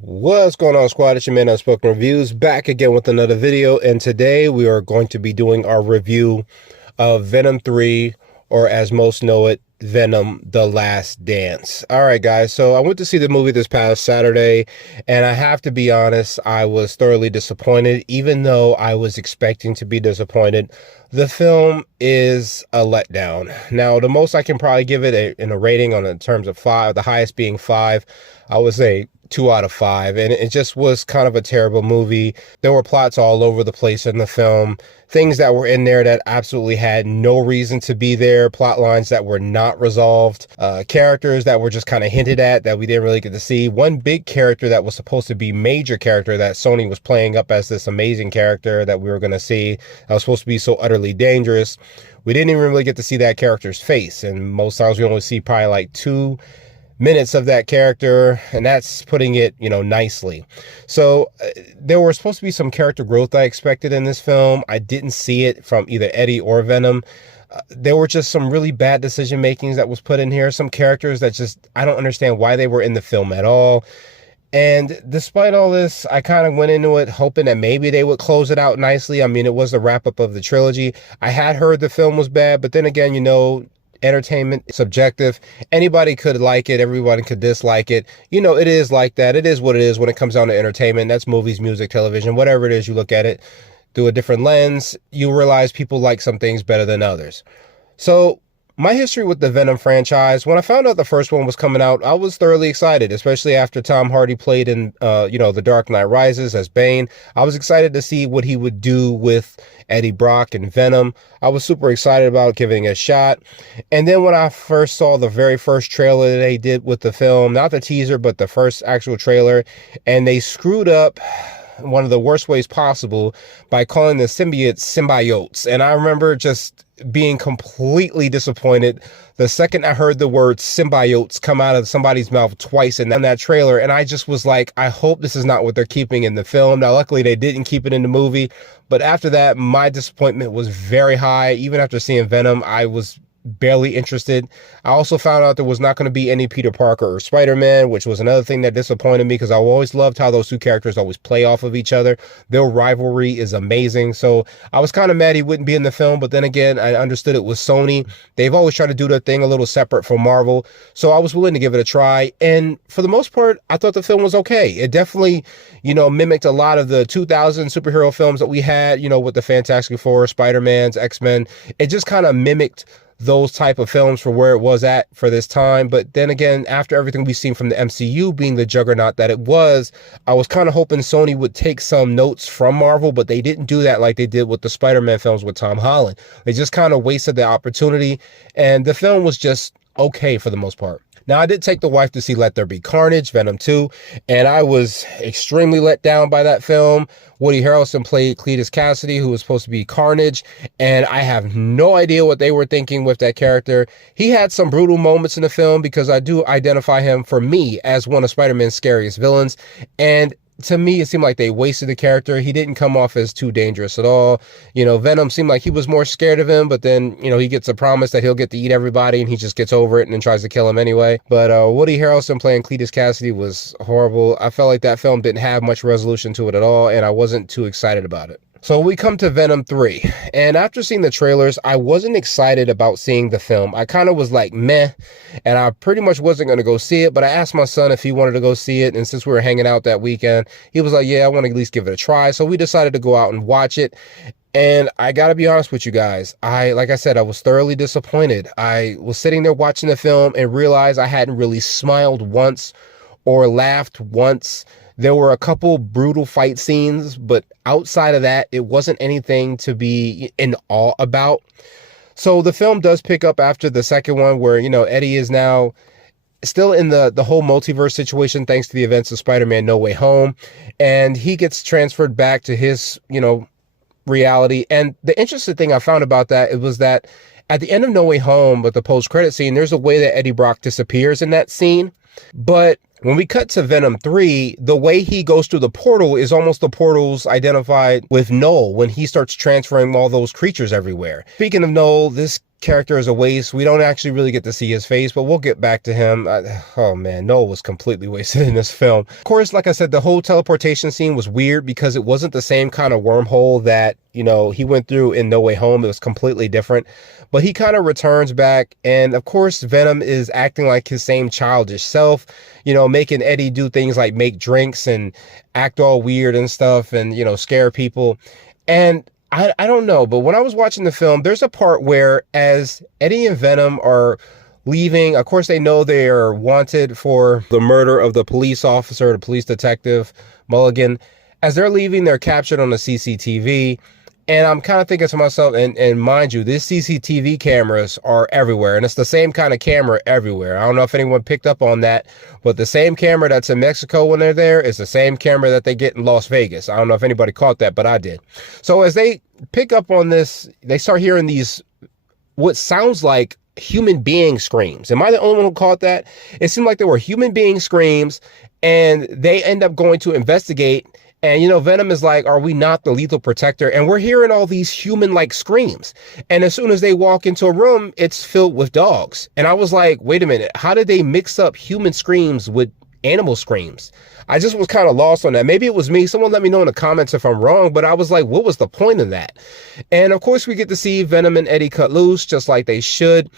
What's going on, squad? It's your man Unspoken Reviews, back again with another video, and today we are going to be doing our review of Venom 3, or as most know it, Venom: The Last Dance. All right, guys, so I went to see the movie this past Saturday, and I have to be honest, I was thoroughly disappointed. Even though I was expecting to be disappointed, the film is a letdown. Now, the most I can probably give it in a rating on in terms of 5, the highest being 5, I would say 2 out of 5, and it just was kind of a terrible movie. There were plots all over the place in the film, things that were in there that absolutely had no reason to be there, plot lines that were not resolved, characters that were just kind of hinted at that we didn't really get to see. One big character that was supposed to be major character that Sony was playing up as this amazing character that we were going to see, that was supposed to be so utterly dangerous. We didn't even really get to see that character's face, and most times we only see probably like 2 minutes of that character, and that's putting it, nicely. So there were supposed to be some character growth I expected in this film. I didn't see it from either Eddie or Venom. There were just some really bad decision makings that was put in here. Some characters that just, I don't understand why they were in the film at all. And despite all this, I kind of went into it hoping that maybe they would close it out nicely. I mean, it was the wrap up of the trilogy. I had heard the film was bad, but then again, entertainment is subjective. Anybody could like it, everybody could dislike it. It is like that. It is what it is when it comes down to entertainment. That's movies, music, television, whatever it is. You look at it through a different lens, you realize people like some things better than others. So my history with the Venom franchise, when I found out the first one was coming out, I was thoroughly excited, especially after Tom Hardy played in, The Dark Knight Rises as Bane. I was excited to see what he would do with Eddie Brock and Venom. I was super excited about giving it a shot. And then when I first saw the very first trailer that they did with the film, not the teaser, but the first actual trailer, and they screwed up one of the worst ways possible by calling the symbiotes symbiotes. And I remember just being completely disappointed the second I heard the word symbiotes come out of somebody's mouth twice in that trailer. And I just was like, I hope this is not what they're keeping in the film. Now, luckily they didn't keep it in the movie, but after that, my disappointment was very high. Even after seeing Venom, I was barely interested. I also found out there was not going to be any Peter Parker or Spider-Man, which was another thing that disappointed me because I always loved how those two characters always play off of each other. Their rivalry is amazing. So I was kind of mad he wouldn't be in the film, but then again, I understood it was Sony. They've always tried to do their thing a little separate from Marvel. So I was willing to give it a try. And for the most part, I thought the film was okay. It definitely, mimicked a lot of the 2000 superhero films that we had, with the Fantastic Four, Spider-Man's, X-Men. It just kind of mimicked those type of films for where it was at for this time. But then again, after everything we've seen from the MCU being the juggernaut that it was, I was kind of hoping Sony would take some notes from Marvel, but they didn't do that like they did with the Spider-Man films with Tom Holland. They just kind of wasted the opportunity, and the film was just okay for the most part. Now, I did take the wife to see Let There Be Carnage, Venom 2, and I was extremely let down by that film. Woody Harrelson played Cletus Cassidy, who was supposed to be Carnage, and I have no idea what they were thinking with that character. He had some brutal moments in the film because I do identify him, for me, as one of Spider-Man's scariest villains, and to me, it seemed like they wasted the character. He didn't come off as too dangerous at all. Venom seemed like he was more scared of him, but then, he gets a promise that he'll get to eat everybody, and he just gets over it and then tries to kill him anyway. But Woody Harrelson playing Cletus Cassidy was horrible. I felt like that film didn't have much resolution to it at all, and I wasn't too excited about it. So we come to Venom 3, and after seeing the trailers, I wasn't excited about seeing the film. I kind of was like, meh, and I pretty much wasn't going to go see it, but I asked my son if he wanted to go see it, and since we were hanging out that weekend, he was like, yeah, I want to at least give it a try, so we decided to go out and watch it. And I gotta be honest with you guys, like I said, I was thoroughly disappointed. I was sitting there watching the film and realized I hadn't really smiled once or laughed once. There were a couple brutal fight scenes, but outside of that, it wasn't anything to be in awe about. So the film does pick up after the second one where, Eddie is now still in the whole multiverse situation thanks to the events of Spider-Man No Way Home. And he gets transferred back to his, reality. And the interesting thing I found about that, it was that at the end of No Way Home, with the post-credit scene, there's a way that Eddie Brock disappears in that scene. But when we cut to Venom 3, the way he goes through the portal is almost the portals identified with Noel when he starts transferring all those creatures everywhere. Speaking of Noel, this character is a waste. We don't actually really get to see his face, but we'll get back to him. Oh man, Noel was completely wasted in this film. Of course, like I said, the whole teleportation scene was weird because it wasn't the same kind of wormhole that, he went through in No Way Home. It was completely different. But he kind of returns back, and of course, Venom is acting like his same childish self, making Eddie do things like make drinks and act all weird and stuff and, scare people. And I don't know, but when I was watching the film, there's a part where as Eddie and Venom are leaving, of course, they know they are wanted for the murder of the police officer, the police detective, Mulligan. As they're leaving, they're captured on the CCTV. And I'm kind of thinking to myself, and mind you, these CCTV cameras are everywhere, and it's the same kind of camera everywhere. I don't know if anyone picked up on that, but the same camera that's in Mexico when they're there is the same camera that they get in Las Vegas. I don't know if anybody caught that, but I did. So as they pick up on this, they start hearing these, what sounds like human being screams. Am I the only one who caught that? It seemed like there were human being screams, and they end up going to investigate. And, Venom is like, are we not the lethal protector? And we're hearing all these human-like screams. And as soon as they walk into a room, it's filled with dogs. And I was like, wait a minute, how did they mix up human screams with animal screams? I just was kind of lost on that. Maybe it was me. Someone let me know in the comments if I'm wrong, but I was like, what was the point of that? And of course, we get to see Venom and Eddie cut loose, just like they should.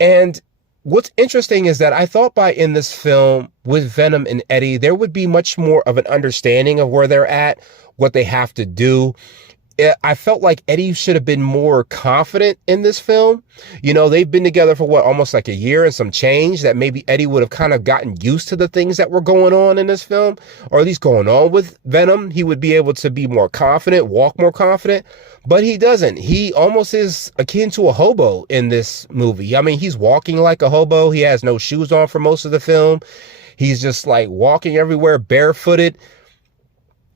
And what's interesting is that I thought by in this film with Venom and Eddie, there would be much more of an understanding of where they're at, what they have to do. I felt like Eddie should have been more confident in this film. They've been together for almost like a year and some change, that maybe Eddie would have kind of gotten used to the things that were going on in this film, or at least going on with Venom. He would be able to be more confident, walk more confident, but he doesn't. He almost is akin to a hobo in this movie. I mean, he's walking like a hobo. He has no shoes on for most of the film. He's just like walking everywhere barefooted.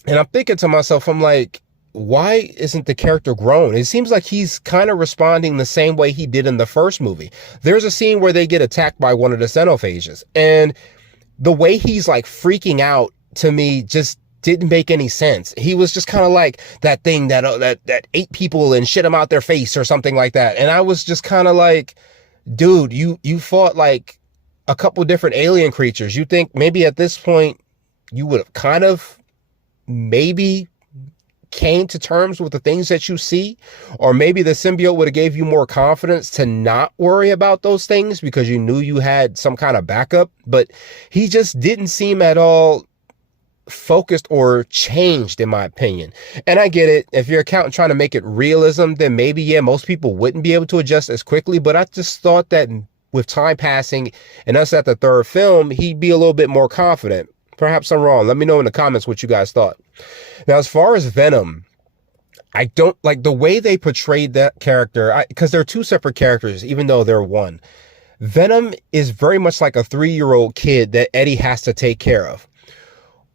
And I'm thinking to myself, I'm like, why isn't the character grown? It seems like he's kind of responding the same way he did in the first movie. There's a scene where they get attacked by one of the xenophages, and the way he's like freaking out to me just didn't make any sense. He was just kind of like that thing that ate people and shit them out their face or something like that. And I was just kind of like, dude, you fought like a couple different alien creatures. You think maybe at this point you would have kind of maybe came to terms with the things that you see, or maybe the symbiote would have gave you more confidence to not worry about those things because you knew you had some kind of backup. But he just didn't seem at all focused or changed, in my opinion. And I get it, if you're accounting trying to make it realism, then maybe, yeah, most people wouldn't be able to adjust as quickly. But I just thought that with time passing and us at the third film, he'd be a little bit more confident. Perhaps I'm wrong. Let me know in the comments what you guys thought. Now, as far as Venom, I don't like the way they portrayed that character, because they're two separate characters, even though they're one. Venom is very much like a 3-year-old kid that Eddie has to take care of.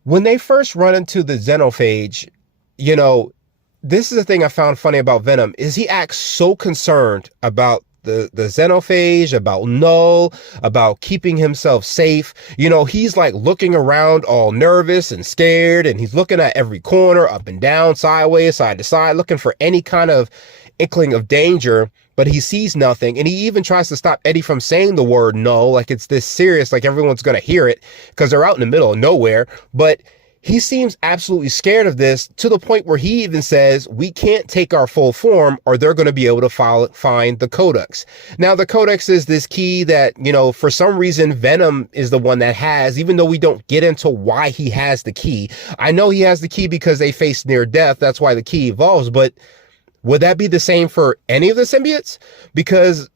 When they first run into the xenophage, this is the thing I found funny about Venom, is he acts so concerned about the xenophage, about Null, about keeping himself safe. He's like looking around all nervous and scared, and he's looking at every corner, up and down, sideways, side to side, looking for any kind of inkling of danger, but he sees nothing. And he even tries to stop Eddie from saying the word Null, like it's this serious, like everyone's going to hear it, because they're out in the middle of nowhere. But he seems absolutely scared of this, to the point where he even says, we can't take our full form or they're going to be able to find the codex. Now, the codex is this key that, for some reason, Venom is the one that has, even though we don't get into why he has the key. I know he has the key because they face near death. That's why the key evolves. But would that be the same for any of the symbiotes? Because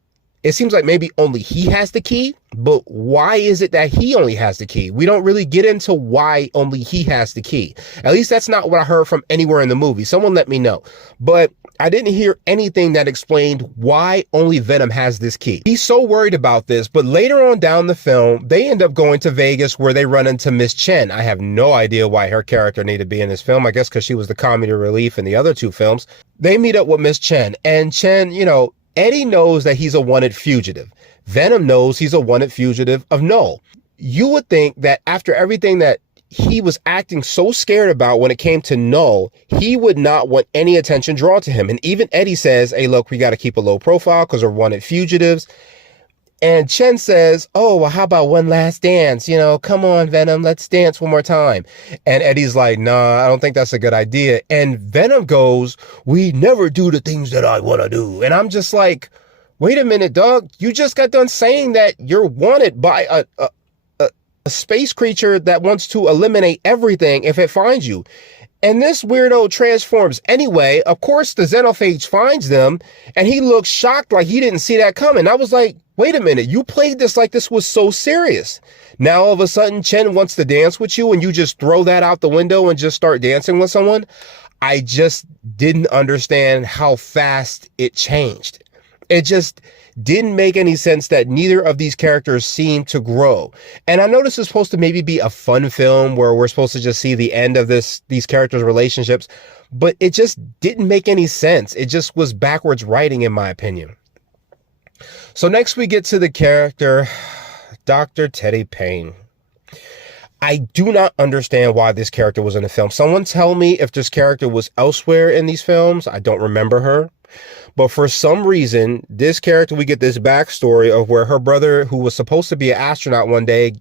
it seems like maybe only he has the key, but why is it that he only has the key? We don't really get into why only he has the key. At least that's not what I heard from anywhere in the movie. Someone let me know. But I didn't hear anything that explained why only Venom has this key. He's so worried about this, but later on down the film, they end up going to Vegas where they run into Miss Chen. I have no idea why her character needed to be in this film. I guess because she was the comedy relief in the other two films. They meet up with Miss Chen, and Chen, Eddie knows that he's a wanted fugitive. Venom knows he's a wanted fugitive of Null. you would think that after everything that he was acting so scared about when it came to Null, he would not want any attention drawn to him. And even Eddie says, hey, look, we got to keep a low profile because we're wanted fugitives. And Chen says, oh, well, how about one last dance? You know, come on, Venom, let's dance one more time. And Eddie's like, nah, I don't think that's a good idea. And Venom goes, we never do the things that I want to do. And I'm just like, wait a minute, dog. You just got done saying that you're wanted by a space creature that wants to eliminate everything if it finds you. And this weirdo transforms anyway. Of course, the Xenophage finds them, and he looks shocked like he didn't see that coming. I was like, wait a minute, you played this like this was so serious. Now, all of a sudden, Chen wants to dance with you, and you just throw that out the window and just start dancing with someone? I just didn't understand how fast it changed. It just didn't make any sense that neither of these characters seemed to grow. And I know this is supposed to maybe be a fun film where we're supposed to just see the end of these characters' relationships, but it just didn't make any sense. It just was backwards writing, in my opinion. So next we get to the character, Dr. Teddy Payne. I do not understand why this character was in the film. Someone tell me if this character was elsewhere in these films. I don't remember her. But for some reason, this character, we get this backstory of where her brother, who was supposed to be an astronaut one day,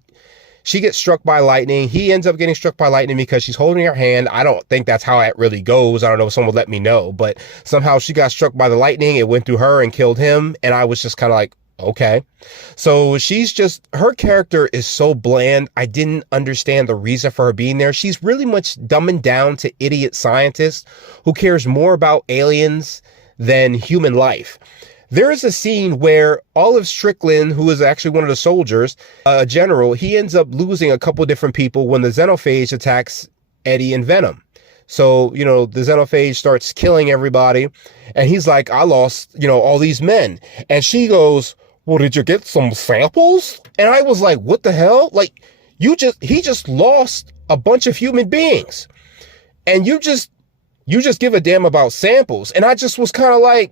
she gets struck by lightning. He ends up getting struck by lightning because she's holding her hand. I don't think that's how it really goes. I don't know if someone will let me know. But somehow she got struck by the lightning. It went through her and killed him. And I was just kind of like, okay. So her character is so bland. I didn't understand the reason for her being there. She's really much dumbing down to idiot scientists who cares more about aliens than human life. There is a scene where Olive Strickland, who is actually one of the soldiers, a general, he ends up losing a couple different people when the Xenophage attacks Eddie and Venom. So, the Xenophage starts killing everybody, and he's like, I lost, all these men. And she goes, well, did you get some samples? And I was like, what the hell? Like, he just lost a bunch of human beings. And you just give a damn about samples. And I just was kind of like,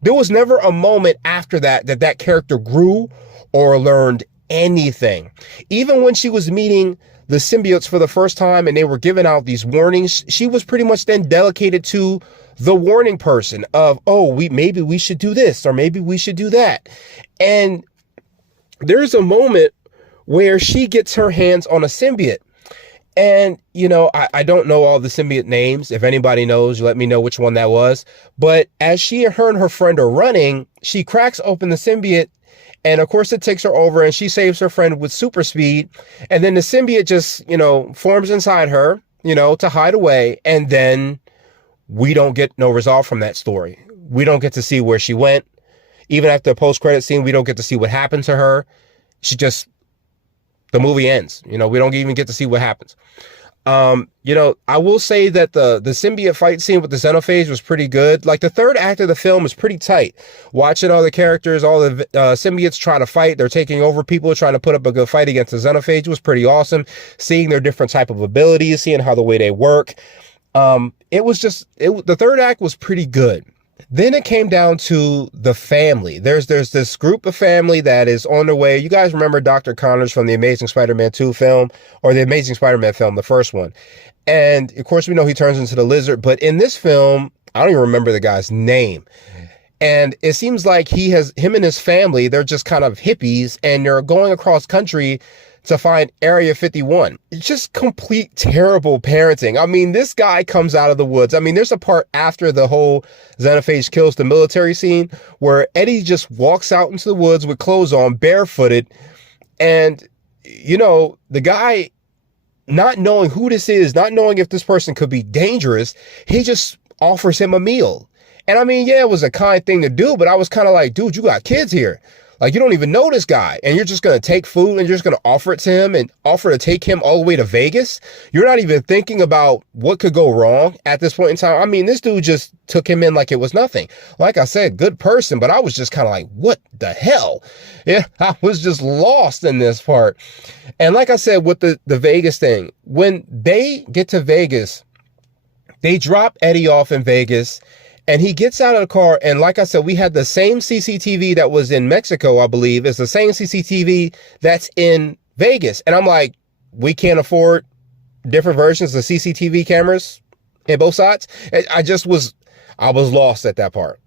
there was never a moment after that character grew or learned anything. Even when she was meeting the symbiotes for the first time and they were giving out these warnings, she was pretty much then delegated to the warning person of, maybe we should do this or maybe we should do that. And there's a moment where she gets her hands on a symbiote. And, I don't know all the symbiote names. If anybody knows, you let me know which one that was. But as her and her friend are running, she cracks open the symbiote. And of course, it takes her over and she saves her friend with super speed. And then the symbiote just, forms inside her, to hide away. And then we don't get no resolve from that story. We don't get to see where she went. Even after the post-credit scene, we don't get to see what happened to her. The movie ends. We don't even get to see what happens. I will say that the symbiote fight scene with the Xenophage was pretty good. Like, the third act of the film is pretty tight. Watching all the characters, all the symbiotes try to fight. They're taking over people, trying to put up a good fight against the Xenophage was pretty awesome. Seeing their different type of abilities, seeing how the way they work. The third act was pretty good. Then it came down to the family. There's this group of family that is on their way. You guys remember Dr. Connors from the Amazing Spider-Man 2 film, or the Amazing Spider-Man film, the first one. And of course, we know he turns into the lizard. But in this film, I don't even remember the guy's name. And it seems like him and his family, they're just kind of hippies, and they're going across country to find Area 51. It's just complete terrible parenting. I mean, this guy comes out of the woods. I mean, there's a part after the whole Xenophage kills the military scene where Eddie just walks out into the woods with clothes on, barefooted. And, the guy, not knowing who this is, not knowing if this person could be dangerous, he just offers him a meal. And I mean, yeah, it was a kind thing to do, but I was kind of like, dude, you got kids here. Like, you don't even know this guy, and you're just going to take food and you're just going to offer it to him and offer to take him all the way to Vegas. You're not even thinking about what could go wrong at this point in time. I mean, this dude just took him in like it was nothing. Like I said, good person, but I was just kind of like, what the hell? Yeah, I was just lost in this part. And like I said, with the Vegas thing, when they get to Vegas, they drop Eddie off in Vegas. And he gets out of the car, and like I said, we had the same CCTV that was in Mexico, I believe, is the same CCTV that's in Vegas. And I'm like, we can't afford different versions of CCTV cameras in both sides. I was lost at that part.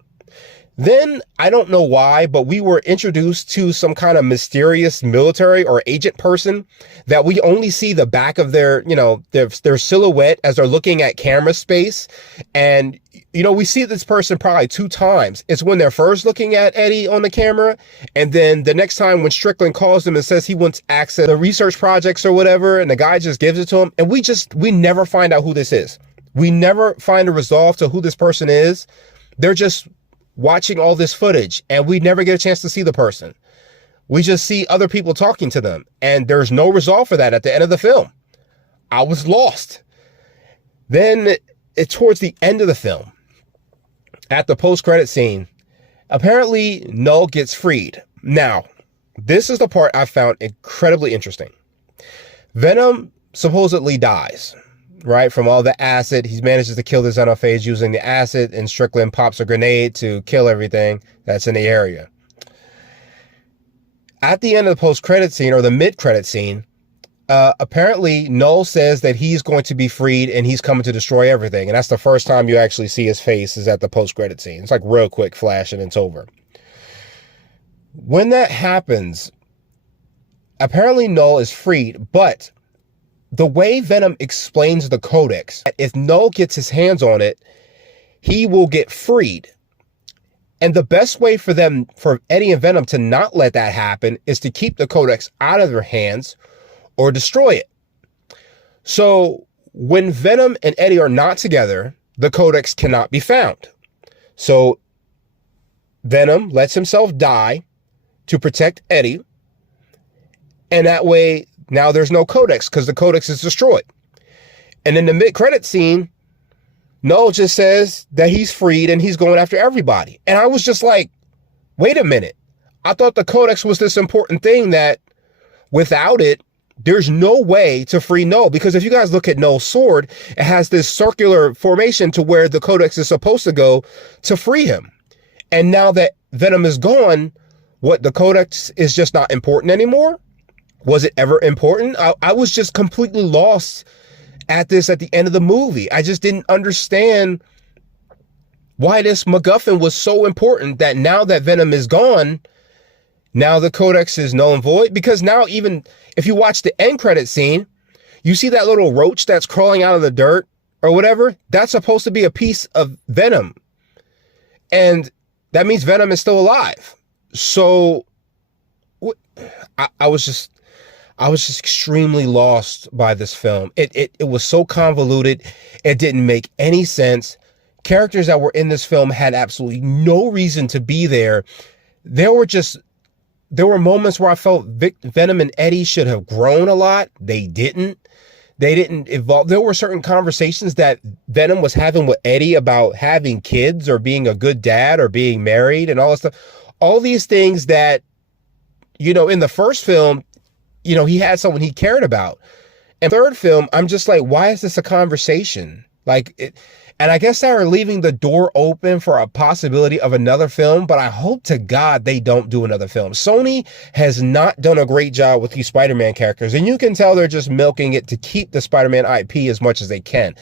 Then, I don't know why, but we were introduced to some kind of mysterious military or agent person that we only see the back of their, their silhouette as they're looking at camera space. And, we see this person probably 2 times. It's when they're first looking at Eddie on the camera. And then the next time when Strickland calls him and says he wants access to research projects or whatever, and the guy just gives it to him. And we never find out who this is. We never find a resolve to who this person is. They're just watching all this footage and we never get a chance to see the person. We just see other people talking to them and there's no resolve for that at the end of the film. I was lost. Then towards the end of the film, at the post-credit scene, apparently Null gets freed. Now, this is the part I found incredibly interesting. Venom supposedly dies, right? From all the acid. He manages to kill the Xenophage using the acid, and Strickland pops a grenade to kill everything that's in the area. At the end of the post-credit scene, or the mid-credit scene, apparently Null says that he's going to be freed and he's coming to destroy everything. And that's the first time you actually see his face, is at the post-credit scene. It's like real quick flash and it's over. When that happens, apparently Null is freed, but the way Venom explains the Codex, if Null gets his hands on it, he will get freed. And the best way for Eddie and Venom to not let that happen is to keep the Codex out of their hands or destroy it. So when Venom and Eddie are not together, the Codex cannot be found. So Venom lets himself die to protect Eddie. And that way, now there's no Codex because the Codex is destroyed. And in the mid-credit scene, Null just says that he's freed and he's going after everybody. And I was just like, wait a minute. I thought the Codex was this important thing that without it, there's no way to free Null. Because if you guys look at Null's sword, it has this circular formation to where the Codex is supposed to go to free him. And now that Venom is gone, what, the Codex is just not important anymore? Was it ever important? I was just completely lost at this at the end of the movie. I just didn't understand why this MacGuffin was so important that now that Venom is gone, now the Codex is null and void. Because now even if you watch the end credit scene, you see that little roach that's crawling out of the dirt or whatever. That's supposed to be a piece of Venom. And that means Venom is still alive. So I was just extremely lost by this film. It was so convoluted. It didn't make any sense. Characters that were in this film had absolutely no reason to be there. There were moments where I felt Venom and Eddie should have grown a lot. They didn't. They didn't evolve. There were certain conversations that Venom was having with Eddie about having kids or being a good dad or being married and all that stuff. All these things that, in the first film, he had someone he cared about. And third film, I'm just like, why is this a conversation? And I guess they were leaving the door open for a possibility of another film, but I hope to God they don't do another film. Sony has not done a great job with these Spider-Man characters, and you can tell they're just milking it to keep the Spider-Man IP as much as they can.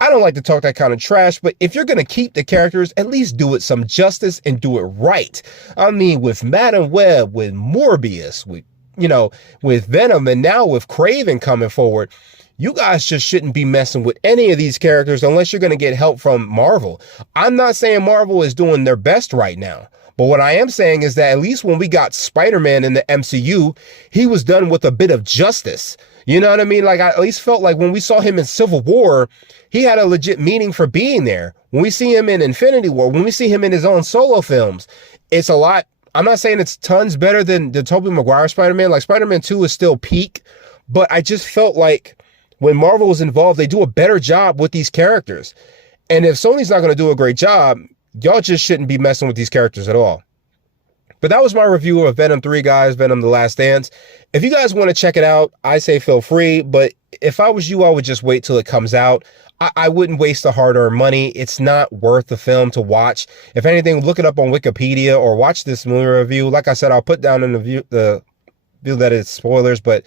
I don't like to talk that kind of trash, but if you're going to keep the characters, at least do it some justice and do it right. I mean, with Madam Web, with Morbius, with Venom, and now with Kraven coming forward, you guys just shouldn't be messing with any of these characters unless you're going to get help from Marvel. I'm not saying Marvel is doing their best right now, but what I am saying is that at least when we got Spider-Man in the MCU, he was done with a bit of justice. You know what I mean? I at least felt like when we saw him in Civil War, he had a legit meaning for being there. When we see him in Infinity War, when we see him in his own solo films, it's a lot. I'm not saying it's tons better than the Tobey Maguire Spider-Man. Spider-Man 2 is still peak, but I just felt like when Marvel was involved, they do a better job with these characters. And if Sony's not going to do a great job, y'all just shouldn't be messing with these characters at all. But that was my review of Venom 3, guys, Venom The Last Dance. If you guys want to check it out, I say feel free. But if I was you, I would just wait till it comes out. I wouldn't waste the hard-earned money. It's not worth the film to watch. If anything, look it up on Wikipedia or watch this movie review. Like I said, I'll put down in the feel that it's spoilers, but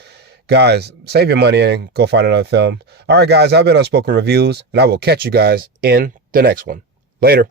guys, save your money and go find another film. All right, guys, I've been Unspoken Reviews, and I will catch you guys in the next one. Later.